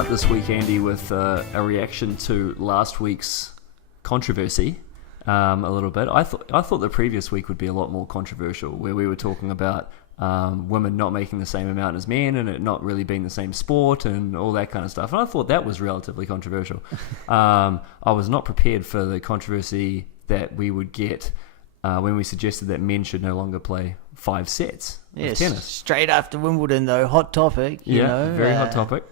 start this week, Andy, with a reaction to last week's controversy a little bit. I thought the previous week would be a lot more controversial, where we were talking about women not making the same amount as men and it not really being the same sport and all that kind of stuff. And I thought that was relatively controversial. I was not prepared for the controversy that we would get when we suggested that men should no longer play 5 sets of tennis. Straight after Wimbledon, though, hot topic. You know, very hot topic.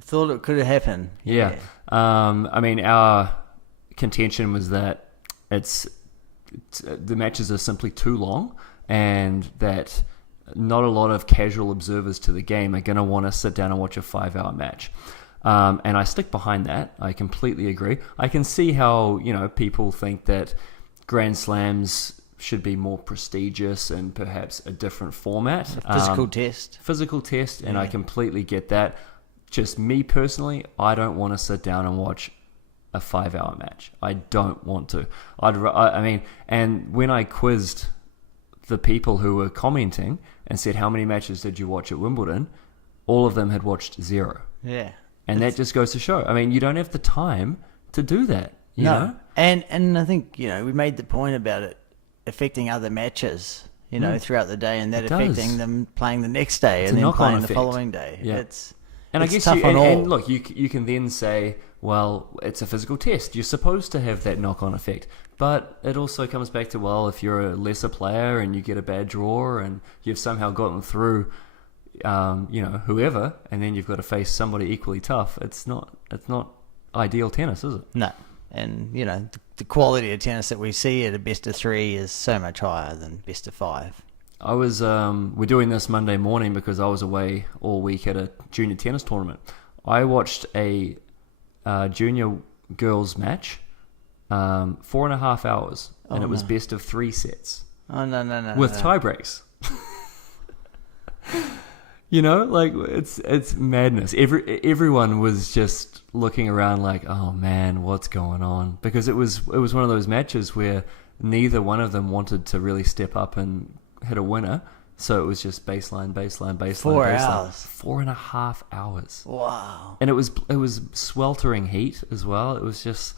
Thought it could have happened. Yeah. I mean, our contention was that the matches are simply too long, and that not a lot of casual observers to the game are going to want to sit down and watch a 5-hour match. And I stick behind that. I completely agree. I can see how, people think that Grand Slams should be more prestigious and perhaps a different format. Physical test. And I completely get that. Just me personally, I don't want to sit down and watch a 5-hour match. I don't want to. And when I quizzed the people who were commenting and said, how many matches did you watch at Wimbledon? All of them had watched 0. Yeah. And that just goes to show. I mean, you don't have the time to do that. You know? And I think, we made the point about it affecting other matches, throughout the day, and that affecting them playing the next day and then playing the following day. Yeah. And I guess and look, you can then say, well, it's a physical test. You're supposed to have that knock-on effect. But it also comes back to, well, if you're a lesser player and you get a bad draw and you've somehow gotten through, whoever, and then you've got to face somebody equally tough, it's not ideal tennis, is it? No. And, the quality of tennis that we see at a best of 3 is so much higher than best of 5. I was, we're doing this Monday morning because I was away all week at a junior tennis tournament. I watched a junior girls match, 4.5 hours, and it was best of 3 sets. Oh, no. With tie breaks. It's madness. Everyone was just looking around like, oh man, what's going on? Because it was one of those matches where neither one of them wanted to really step up and hit a winner. So it was just baseline. 4 hours. 4.5 hours. Wow. And it was sweltering heat as well. It was just,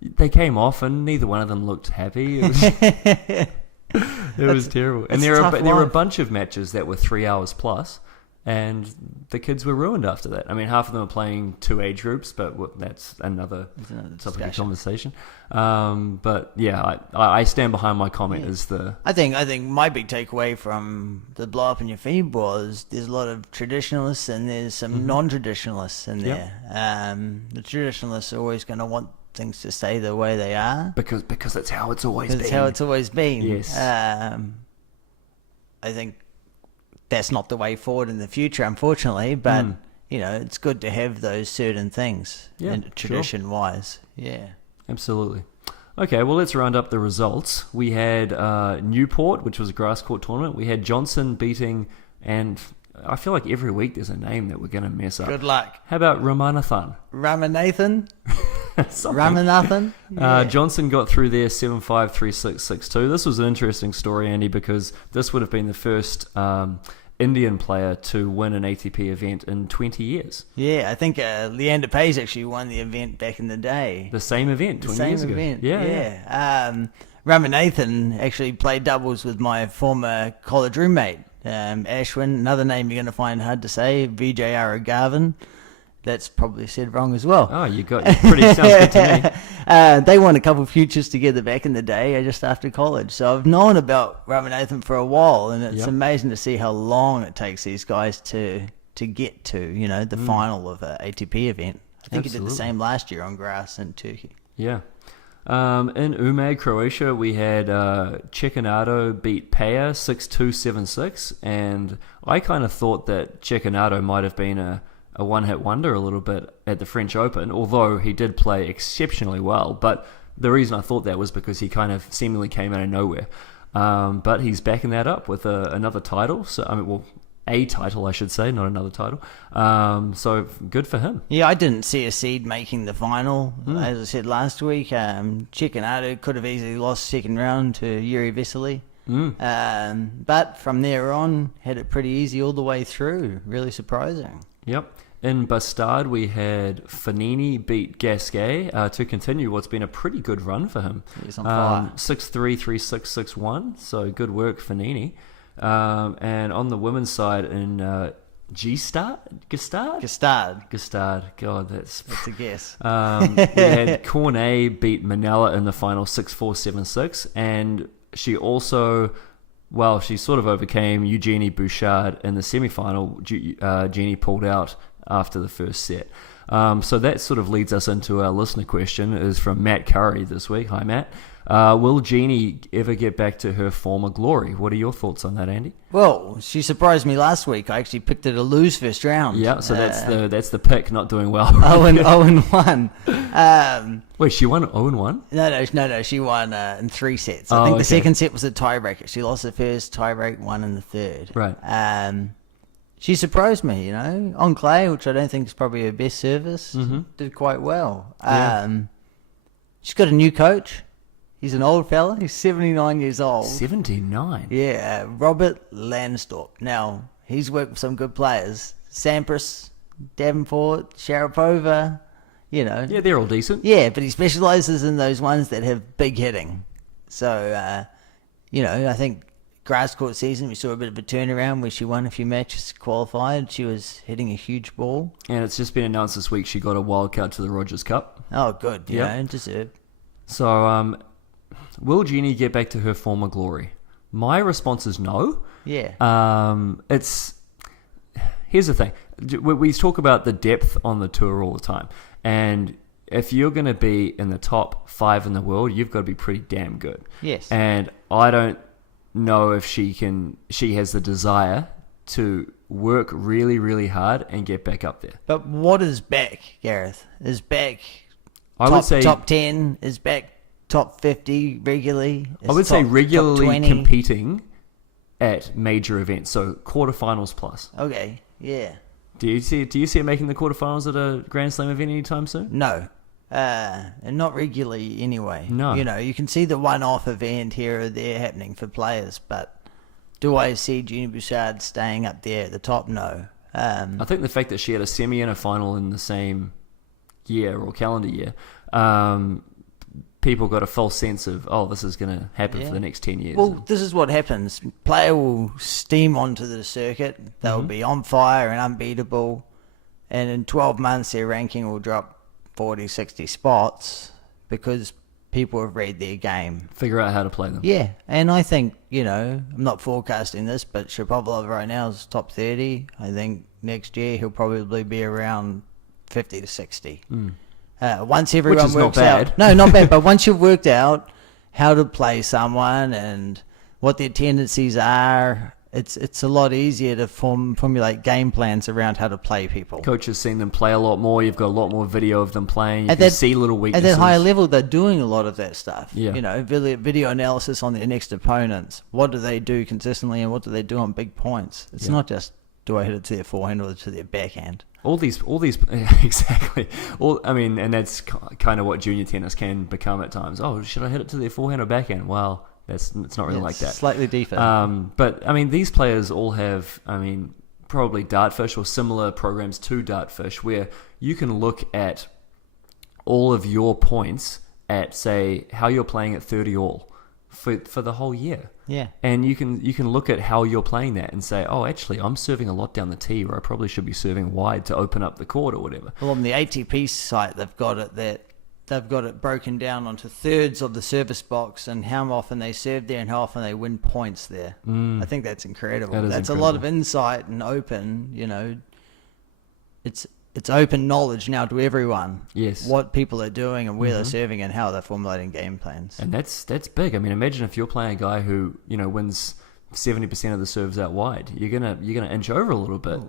they came off and neither one of them looked happy. It was terrible. And there were a bunch of matches that were 3 hours plus. And the kids were ruined after that. I mean, half of them are playing 2 age groups, but that's another topic of conversation. But yeah, I stand behind my comment as the... I think my big takeaway from the blow up in your feed was there's a lot of traditionalists and there's some non-traditionalists in there. The traditionalists are always going to want things to stay the way they are. Because that's how it's always been. It's how it's always been. Yes. I think that's not the way forward in the future, unfortunately, but it's good to have those certain things, tradition-wise. Yeah, absolutely. Okay, well, let's round up the results. We had Newport, which was a grass court tournament. We had Johnson beating, and I feel like every week there's a name that we're going to mess up. Good luck. How about Ramanathan? Ramanathan? Yeah. Johnson got through there 7-5, 3-6, 6-2. This was an interesting story, Andy, because this would have been the first Indian player to win an ATP event in 20 years. Yeah, I think Leander Paes actually won the event back in the day. The same event 20 years ago. Yeah. Ramanathan actually played doubles with my former college roommate, Ashwin. Another name you're going to find hard to say, Vijay Aragavan. That's probably said wrong as well. Oh, sounds good to me. They won a couple of futures together back in the day, just after college. So I've known about Ramanathan for a while, and it's amazing to see how long it takes these guys to get to, the final of an ATP event. I think he did the same last year on grass in Turkey. Yeah. In Umag, Croatia, we had Cecchinato beat Paya 6-2, 7-6, and I kind of thought that Cecchinato might have been a one-hit wonder a little bit at the French Open, although he did play exceptionally well. But the reason I thought that was because he kind of seemingly came out of nowhere. But he's backing that up with another title. So a title, I should say, not another title. So good for him. Yeah, I didn't see a seed making the final, as I said last week. Cecchinato could have easily lost second round to Yuri Vesely. But from there on, had it pretty easy all the way through. Really surprising. Yep. In Bastard, we had Fanini beat Gasquet to continue what's been a pretty good run for him. He's on fire. 6-3, 3-6, 6-1. So good work, Fanini. And on the women's side, in Gstad? Gustard. God, that's a guess. we had Cornet beat Manila in the final 6-4, 7-6. And she also... Well, she sort of overcame Genie Bouchard in the semi-final. Genie pulled out after the first set. So that sort of leads us into our listener question, is from Matt Curry this week. Hi, Matt. Will Genie ever get back to her former glory? What are your thoughts on that, Andy? Well, she surprised me last week. I actually picked her to lose first round. Yeah, so that's the pick not doing well. 0-1. Wait, she won 0-1? No. She won in 3 sets. I think the second set was a tiebreaker. She lost the first, tiebreak, won in the third. Right. She surprised me, on clay, which I don't think is probably her best service. Mm-hmm. Did quite well. Yeah. She's got a new coach. He's an old fella. He's 79 years old. 79? Yeah, Robert Lansdorp. Now, he's worked with some good players. Sampras, Davenport, Sharapova, Yeah, they're all decent. Yeah, but he specialises in those ones that have big hitting. So, I think grass court season, we saw a bit of a turnaround where she won a few matches, qualified. She was hitting a huge ball. And it's just been announced this week she got a wild card to the Rogers Cup. Oh, good. Deserved. So, will Genie get back to her former glory? My response is no. Yeah. Here's the thing. We talk about the depth on the tour all the time. And if you're going to be in the top 5 in the world, you've got to be pretty damn good. Yes. And I don't know if she has the desire to work really, really hard and get back up there. But what is back, Gareth? Is back would say top 10? Is back top 50 regularly? I would say regularly top 20? competing at major events, so quarterfinals plus. Okay, yeah. Do you see it making the quarterfinals at a Grand Slam event anytime soon? No. And not regularly anyway. No. You can see the one-off event here or there happening for players, but do I see Genie Bouchard staying up there at the top? No. I think the fact that she had a semi and a final in the same year or calendar year, people got a false sense of, this is going to happen for the next 10 years. Well, this is what happens. Player will steam onto the circuit. They'll be on fire and unbeatable. And in 12 months, their ranking will drop 40, 60 spots because people have read their game. Figure out how to play them. Yeah, and I think, I'm not forecasting this, but Shapovalov right now is top 30. I think next year he'll probably be around 50 to 60. Once everyone Which is works not bad. out... No, not bad, but once you've worked out how to play someone and what their tendencies are... It's a lot easier to formulate game plans around how to play people. Coach has seen them play a lot more. You've got a lot more video of them playing. You can see little weaknesses. At that higher level, they're doing a lot of that stuff. Yeah. Video analysis on their next opponents. What do they do consistently and what do they do on big points? It's not just, do I hit it to their forehand or to their backhand? All these, exactly. And that's kind of what junior tennis can become at times. Oh, should I hit it to their forehand or backhand? Well... It's not really like that. Slightly deeper. But, these players all have, probably Dartfish or similar programs to Dartfish where you can look at all of your points at, say, how you're playing at 30 all for the whole year. Yeah. And you can look at how you're playing that and say, oh, actually, I'm serving a lot down the tee where I probably should be serving wide to open up the court or whatever. Well, on the ATP site, they've got it broken down onto thirds of the service box and how often they serve there and how often they win points there. I think that's incredible. That's incredible. A lot of insight and open, it's open knowledge now to everyone. Yes. What people are doing and where they're serving and how they're formulating game plans. And that's big. imagine if you're playing a guy who, wins 70% of the serves out wide. You're gonna inch over a little bit,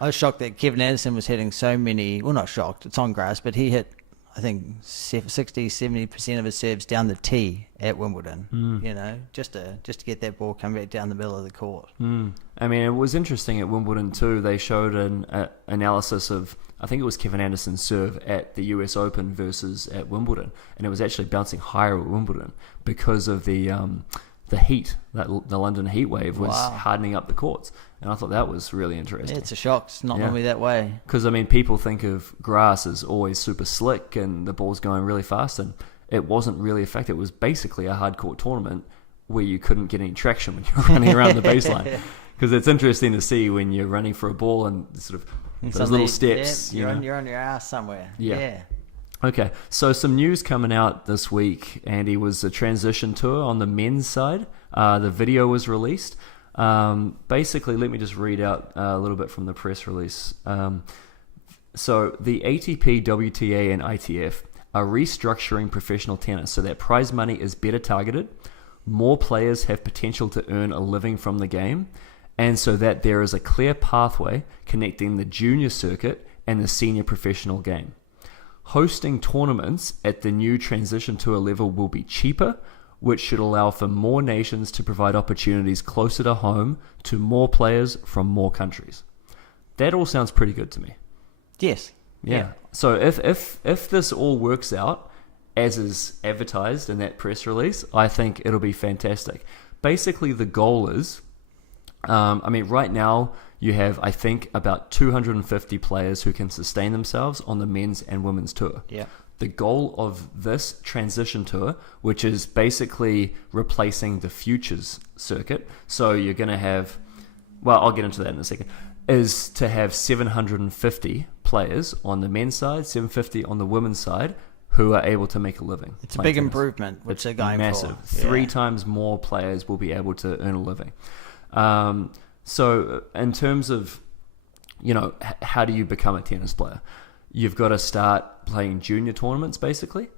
I was shocked that Kevin Anderson was hitting so many, well, not shocked, it's on grass, but he hit, I think 60-70% of his serves down the tee at Wimbledon. Just to get that ball come back down the middle of the court. It was interesting at Wimbledon too. They showed an analysis of, I think it was Kevin Anderson's serve at the US Open versus at Wimbledon, and it was actually bouncing higher at Wimbledon because of the the heat, the London heat wave was Wow. hardening up the courts. And I thought that was really interesting. It's a shock. It's not normally that way. Because, I mean, people think of grass as always super slick and the ball's going really fast, and it wasn't really a fact. It was basically a hard court tournament where you couldn't get any traction when you were running around the baseline. Because it's interesting to see when you're running for a ball and sort of those little steps. You're on your ass somewhere. Yeah. Okay, so some news coming out this week, Andy, was a transition tour on the men's side. The video was released. Basically, let me just read out a little bit from the press release. So the ATP, WTA, and ITF are restructuring professional tennis so that prize money is better targeted, more players have potential to earn a living from the game, and so that there is a clear pathway connecting the junior circuit and the senior professional game. Hosting tournaments at the new transition tour level will be cheaper, which should allow for more nations to provide opportunities closer to home to more players from more countries. That all sounds pretty good to me. Yes. Yeah. So if this all works out as is advertised in that press release, I think it'll be fantastic. Basically, the goal is, right now you have, I think, about 250 players who can sustain themselves on the men's and women's tour. Yeah. The goal of this transition tour, which is basically replacing the futures circuit, so you're going to have, well, I'll get into that in a second, is to have 750 players on the men's side, 750 on the women's side, who are able to make a living. It's a big improvement, which they're going massive. for. 3 times more players will be able to earn a living. So in terms of, how do you become a tennis player? You've got to start playing junior tournaments, basically.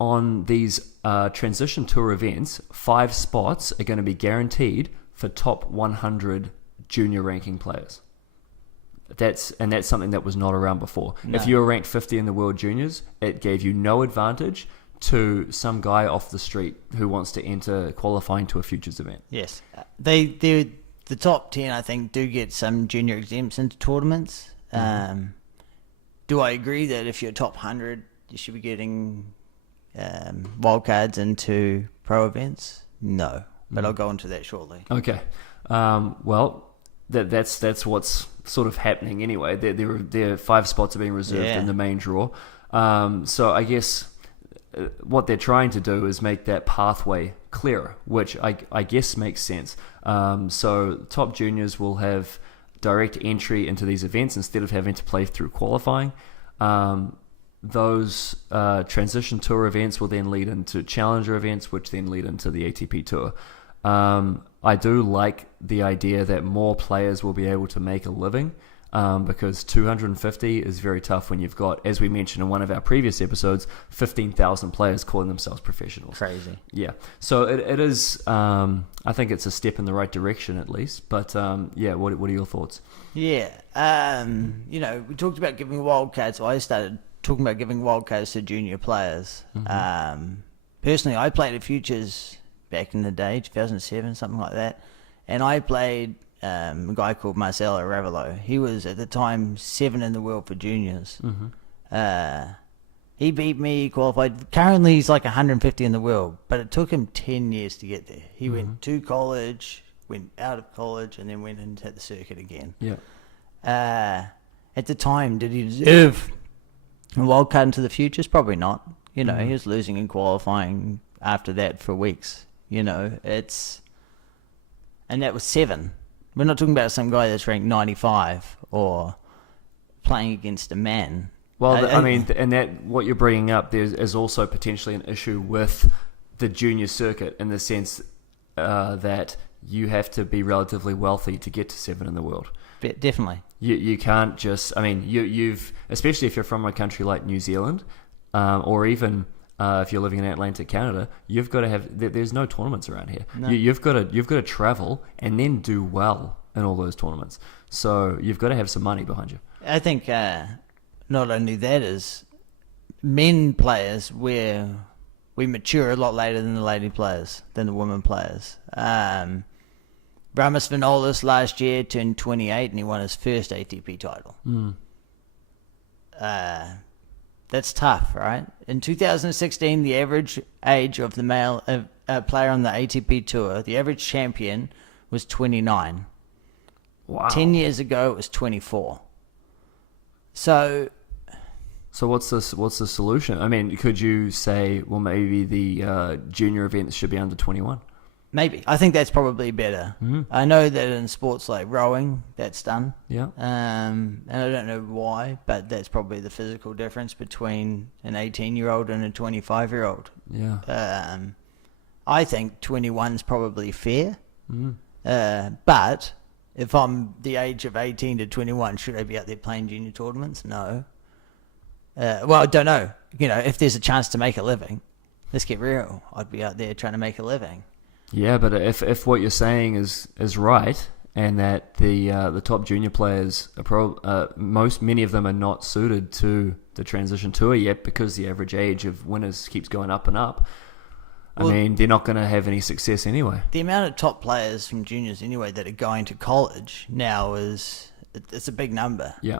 On these transition tour events, 5 spots are going to be guaranteed for top 100 junior ranking players. That's something that was not around before. No. If you were ranked 50 in the World Juniors, it gave you no advantage to some guy off the street who wants to enter qualifying to a futures event. Yes. The top 10, I think, do get some junior exempts into tournaments. Mm-hmm. Do I agree that if you're top 100, you should be getting wildcards into pro events? No, but I'll go into that shortly. Okay. Well, that's what's sort of happening anyway. There 5 spots are being reserved in the main draw. So I guess what they're trying to do is make that pathway clearer, which I guess makes sense. So top juniors will have direct entry into these events instead of having to play through qualifying. Those transition tour events will then lead into challenger events, which then lead into the ATP tour. I do like the idea that more players will be able to make a living, because 250 is very tough when you've got, as we mentioned in one of our previous episodes, 15,000 players calling themselves professionals. Crazy. Yeah. So it is, I think it's a step in the right direction at least. But what are your thoughts? Yeah. We talked about giving wildcards. So I started talking about giving wildcards to junior players. Mm-hmm. Personally, I played at Futures back in the day, 2007, something like that. And I played a guy called Marcelo Ravelo. He was, at the time, 7 in the world for juniors. Mm-hmm. He beat me, he qualified. Currently, he's like 150 in the world, but it took him 10 years to get there. He went to college, went out of college, and then went into the circuit again. Yeah. At the time, did he deserve a wild card into the futures? Probably not. He was losing in qualifying after that for weeks. And that was 7. We're not talking about some guy that's ranked 95 or playing against a man. Well, and that what you're bringing up, there is also potentially an issue with the junior circuit in the sense that you have to be relatively wealthy to get to 7 in the world. Definitely. You can't just, you've, especially if you're from a country like New Zealand, or even if you're living in Atlantic Canada, you've got to have, there's no tournaments around here. No. You've got to travel and then do well in all those tournaments. So you've got to have some money behind you. I think not only that is men players where we mature a lot later than the lady players, than the women players. Ramis Vinolas last year turned 28 and he won his first ATP title. That's tough, right? In 2016, the average age of the male player on the ATP Tour, the average champion, was 29. Wow. 10 years ago, it was 24. So what's the solution? I mean, could you say, well, maybe the junior events should be under 21? maybe. I think that's probably better. Mm-hmm. I know that in sports like rowing, that's done. Yeah. And I don't know why, but that's probably the physical difference between an 18-year-old and a 25-year-old. Yeah. I think 21 is probably fair. Mm-hmm. But if I'm the age of 18 to 21, should I be out there playing junior tournaments? No. Well, I don't know. You know, if there's a chance to make a living, let's get real. I'd be out there trying to make a living. Yeah, but if what you're saying is right, and that the top junior players are many of them are not suited to the transition tour yet because the average age of winners keeps going up and up. I mean, they're not going to have any success anyway. The amount of top players from juniors anyway that are going to college now it's a big number. Yeah.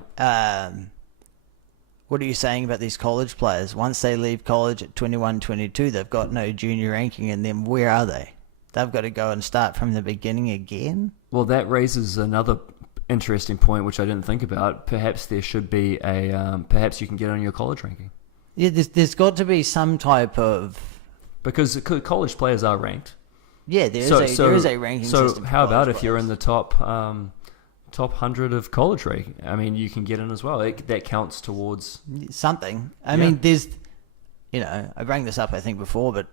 What are you saying about these college players? Once they leave college at 21, 22, they've got no junior ranking, and then where are they? They've got to go and start from the beginning again? Well, that raises another interesting point, which I didn't think about. Perhaps there should be perhaps you can get on your college ranking. Yeah, there's got to be some type of... Because college players are ranked. Yeah, there is a ranking system. So how about if you're in the top 100 of college ranking? I mean, you can get in as well. That counts towards... something. I mean, there's... You know, I bring this up, I think, before, but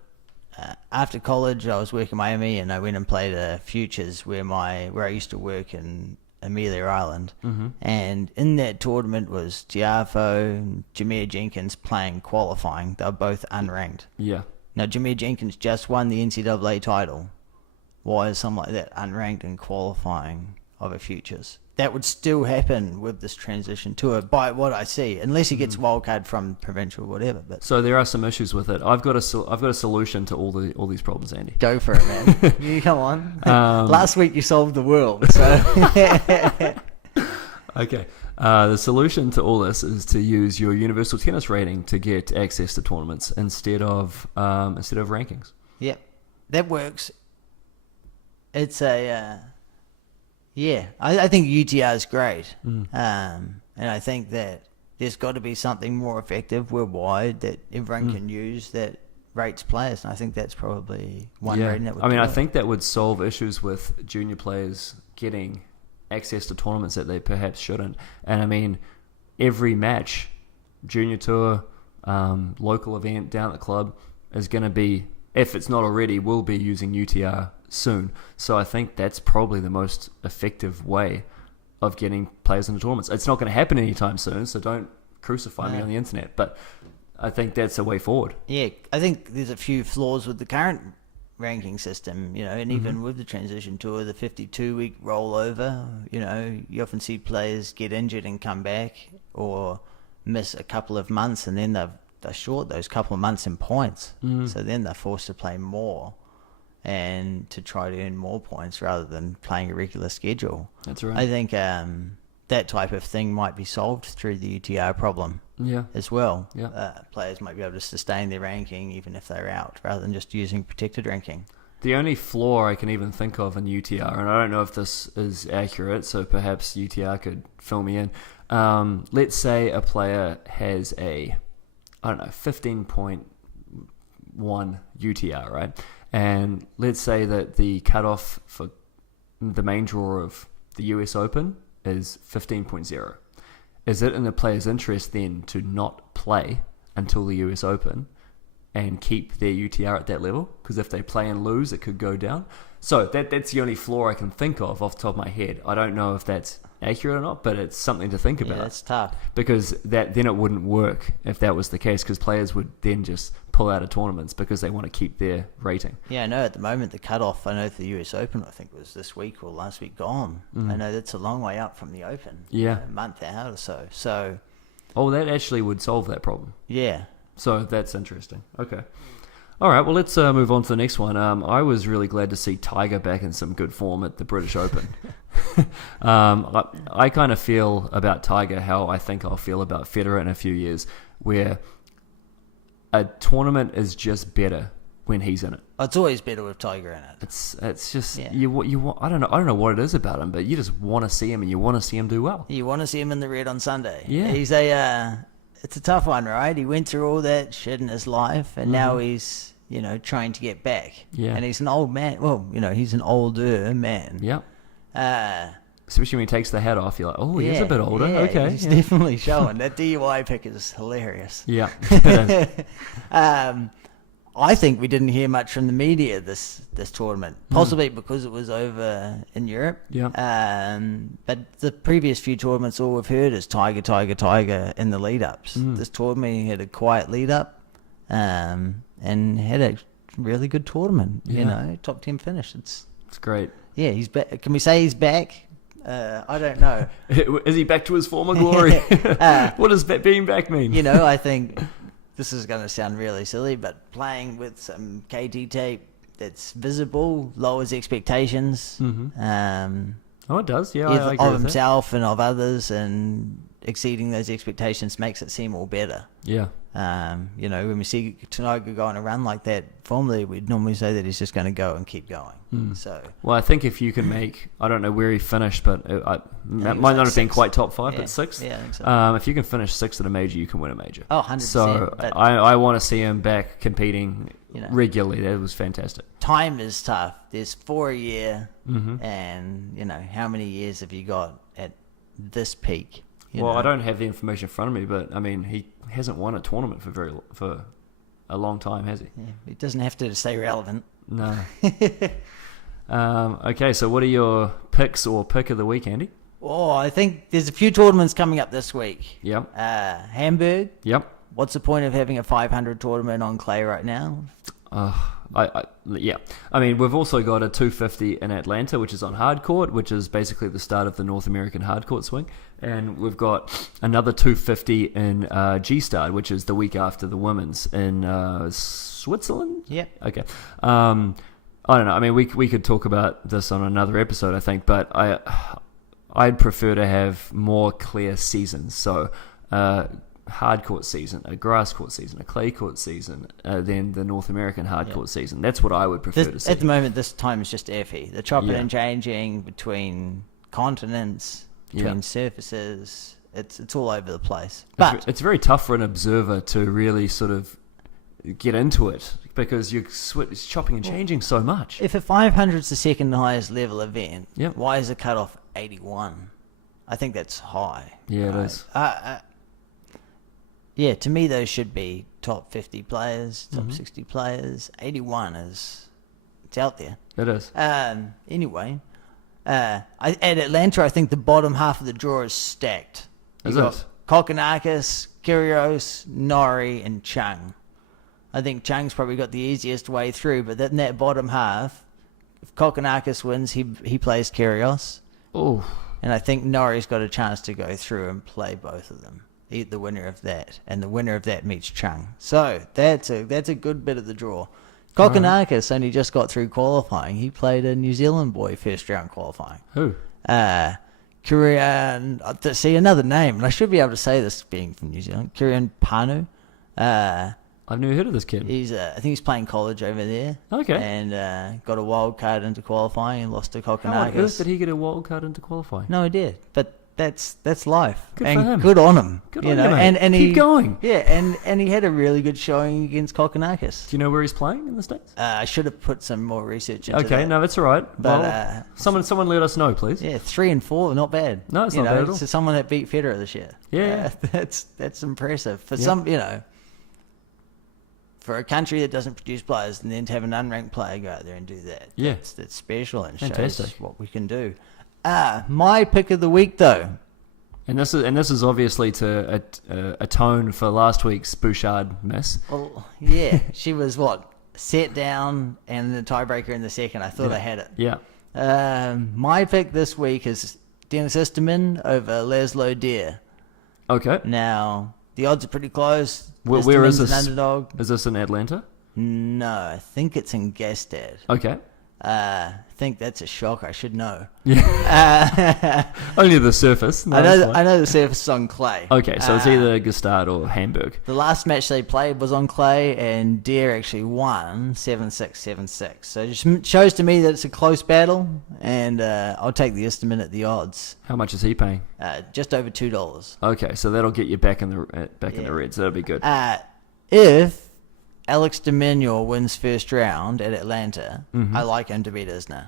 after college, I was working in Miami, and I went and played a Futures where I used to work in Amelia Island. Mm-hmm. And in that tournament was Tiafo and Jameer Jenkins playing qualifying. They were both unranked. Yeah. Now, Jameer Jenkins just won the NCAA title. Why is something like that unranked in qualifying of a Futures? That would still happen with this transition tour, by what I see, unless he gets wildcard from provincial, whatever. But so there are some issues with it. I've got a solution to all these problems, Andy. Go for it, man. You come on. Last week you solved the world. So Okay. The solution to all this is to use your universal tennis rating to get access to tournaments instead of rankings. Yeah, that works. It's a I think UTR is great, and I think that there's got to be something more effective worldwide that everyone can use that rates players, and I think that's probably one rating that would. I think that would solve issues with junior players getting access to tournaments that they perhaps shouldn't. And I mean, every match, junior tour, local event down at the club is going to be, if it's not already, will be using UTR soon. So I think that's probably the most effective way of getting players into tournaments. It's not going to happen anytime soon, so don't crucify me on the internet. But I think that's a way forward. Yeah, I think there's a few flaws with the current ranking system, you know, and even with the transition tour, the 52-week rollover, you know, you often see players get injured and come back or miss a couple of months, and then they're short those couple of months in points. So then they're forced to play more and to try to earn more points rather than playing a regular schedule. That's right. I think that type of thing might be solved through the UTR problem as well. Yeah. Players might be able to sustain their ranking even if they're out rather than just using protected ranking. The only flaw I can even think of in UTR, and I don't know if this is accurate, so perhaps UTR could fill me in. Let's say a player has 15.1 UTR, right? And let's say that the cutoff for the main draw of the US Open is 15.0. Is it in the player's interest then to not play until the US Open and keep their UTR at that level? Because if they play and lose, it could go down. So that's the only flaw I can think of off the top of my head. I don't know if that's accurate or not, but it's something to think about. Yeah, it's tough. Because then it wouldn't work if that was the case, because players would then just pull out of tournaments because they want to keep their rating. Yeah, I know at the moment the cutoff, I know for the US Open, I think was this week or last week gone. I know that's a long way up from the Open. Yeah. A month out or so. So. Oh, that actually would solve that problem. Yeah. So that's interesting. Okay. All right, well, let's move on to the next one. I was really glad to see Tiger back in some good form at the British Open. I kind of feel about Tiger how I think I'll feel about Federer in a few years, where a tournament is just better when he's in it. It's always better with Tiger in it. It's just you want. I don't know what it is about him, but you just want to see him and you want to see him do well. You want to see him in the red on Sunday. Yeah, he's it's a tough one, right? He went through all that shit in his life, and now he's trying to get back. Yeah, and he's an old man. Well, he's an older man. Yeah. Especially when he takes the hat off, you're like, oh, he is a bit older. Yeah, okay, he's definitely showing. That DUI pick is hilarious. Yeah. I think we didn't hear much from the media this tournament, possibly because it was over in Europe. Yeah. But the previous few tournaments, all we've heard is Tiger, Tiger, Tiger in the lead-ups. This tournament, he had a quiet lead-up and had a really good tournament. Top 10 finish. It's great. Yeah, he's back. Can we say he's back? I don't know. Is he back to his former glory? What does being back mean? I think this is going to sound really silly, but playing with some KT tape that's visible lowers expectations. It does. Yeah, I agree of with himself and of others, and exceeding those expectations makes it seem all better. Yeah. When we see Tiger go on a run like that, formally we'd normally say that he's just going to go and keep going. So, well, I think if you can make, I don't know where he finished, but it might not have been quite top 5, but 6th. Yeah, I think so. If you can finish 6th at a major, you can win a major. Oh, 100%. So I want to see him back competing regularly. That was fantastic. Time is tough. There's 4 a year, and how many years have you got at this peak? I don't have the information in front of me, but I mean, he hasn't won a tournament for a long time, has he? Yeah, he doesn't have to stay relevant. No. Okay, so what are your picks or pick of the week, Andy? Oh, I think there's a few tournaments coming up this week. Yep. Hamburg. Yep. What's the point of having a 500 tournament on clay right now? Yeah. I mean, we've also got a 250 in Atlanta, which is on hard court, which is basically the start of the North American hard court swing. And we've got another 250 in G-Stad, which is the week after the women's in Switzerland. Yeah. Okay. I don't know. I mean, we could talk about this on another episode, I think, but I'd prefer to have more clear seasons. So, hard court season, a grass court season, a clay court season, then the North American hard court season. That's what I would prefer to see. At the moment, this time is just iffy. The chopping and changing between continents, between surfaces, it's all over the place. But it's very tough for an observer to really sort of get into it because it's chopping and changing so much. If a 500 is the second highest level event, Yep. why is the cutoff 81? I think that's high. Yeah, it is. Yeah, to me those should be top 50 players, top 60 players. 81 it's out there. It is. Anyway, at Atlanta, I think the bottom half of the draw is stacked. Is You've got it? Kokkinakis, Kyrgios, Norrie, and Chung. I think Chung's probably got the easiest way through, but in that bottom half, if Kokkinakis wins, he plays Kyrgios. Oh. And I think Norrie's got a chance to go through and play both of them. The winner of that, and the winner of that meets Chung. So that's a good bit of the draw. Kokkinakis only just got through qualifying. He played a New Zealand boy first round qualifying. Who? Kirian. See another name, and I should be able to say this being from New Zealand. Kirian Panu. I've never heard of this kid. I think he's playing college over there. Okay. And got a wild card into qualifying and lost to Kokkinakis. How on earth did he get a wild card into qualifying? No idea, but that's life. Good and for him. Good on him. Good on you, mate. And keep going. Yeah, and he had a really good showing against Kokkinakis. Do you know where he's playing in the States? I should have put some more research into that. Okay, no, that's all right. But well, someone let us know, please. Yeah, 3 and 4, not bad. No, it's not bad at all. So someone that beat Federer this year. Yeah, that's impressive for some. For a country that doesn't produce players, and then to have an unranked player go out there and do that. Yeah, that's special and fantastic. Shows what we can do. My pick of the week though. And this is obviously to atone for last week's Bouchard miss. Well, yeah, she was set down and the tiebreaker in the second. I thought I had it. Yeah. My pick this week is Dennis Istomin over Laszlo Deer. Okay. Now the odds are pretty close. Where is this? An underdog. Is this in Atlanta? No, I think it's in Gastad. Okay. I think that's a shock. I should know. Yeah. Only the surface. No, I know the surface is on clay. Okay, so it's either Gstaad or Hamburg. The last match they played was on clay, and Dare actually won 7-6, 7-6. So it just shows to me that it's a close battle, and I'll take the Isterman at the odds. How much is he paying? Just over $2. Okay, so that'll get you back in the Reds. That'll be good. If Alex de Minaur wins first round at Atlanta, I like him to beat Isner.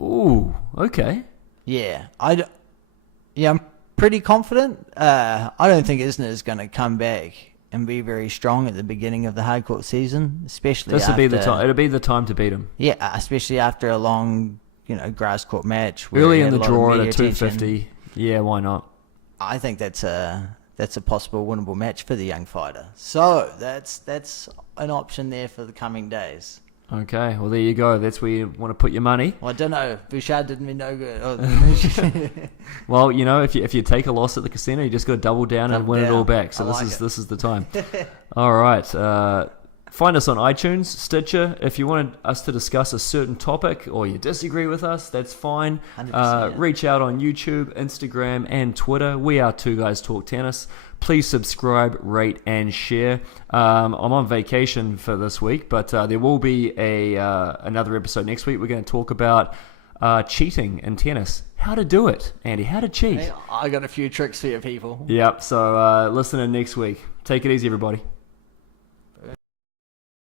Ooh, okay. Yeah, I'm pretty confident. I don't think Isner is going to come back and be very strong at the beginning of the hardcourt season, especially this will be the time. It'll be the time to beat him. Yeah, especially after a long, grass court match. Early in the draw at a 250. Yeah, why not? I think that's a possible winnable match for the young fighter. So that's an option there for the coming days. Okay, well there you go. That's where you want to put your money. Well, I don't know. Bouchard did me no good. Well, if you take a loss at the casino, you just got to double down and win it all back. So this is the time. All right. Find us on iTunes, Stitcher. If you wanted us to discuss a certain topic or you disagree with us, that's fine. Reach out on YouTube, Instagram, and Twitter. We are Two Guys Talk Tennis. Please subscribe, rate, and share. I'm on vacation for this week, but there will be another episode next week. We're going to talk about cheating in tennis. How to do it, Andy. How to cheat. Hey, I got a few tricks for you people. Yep, so listen in next week. Take it easy, everybody.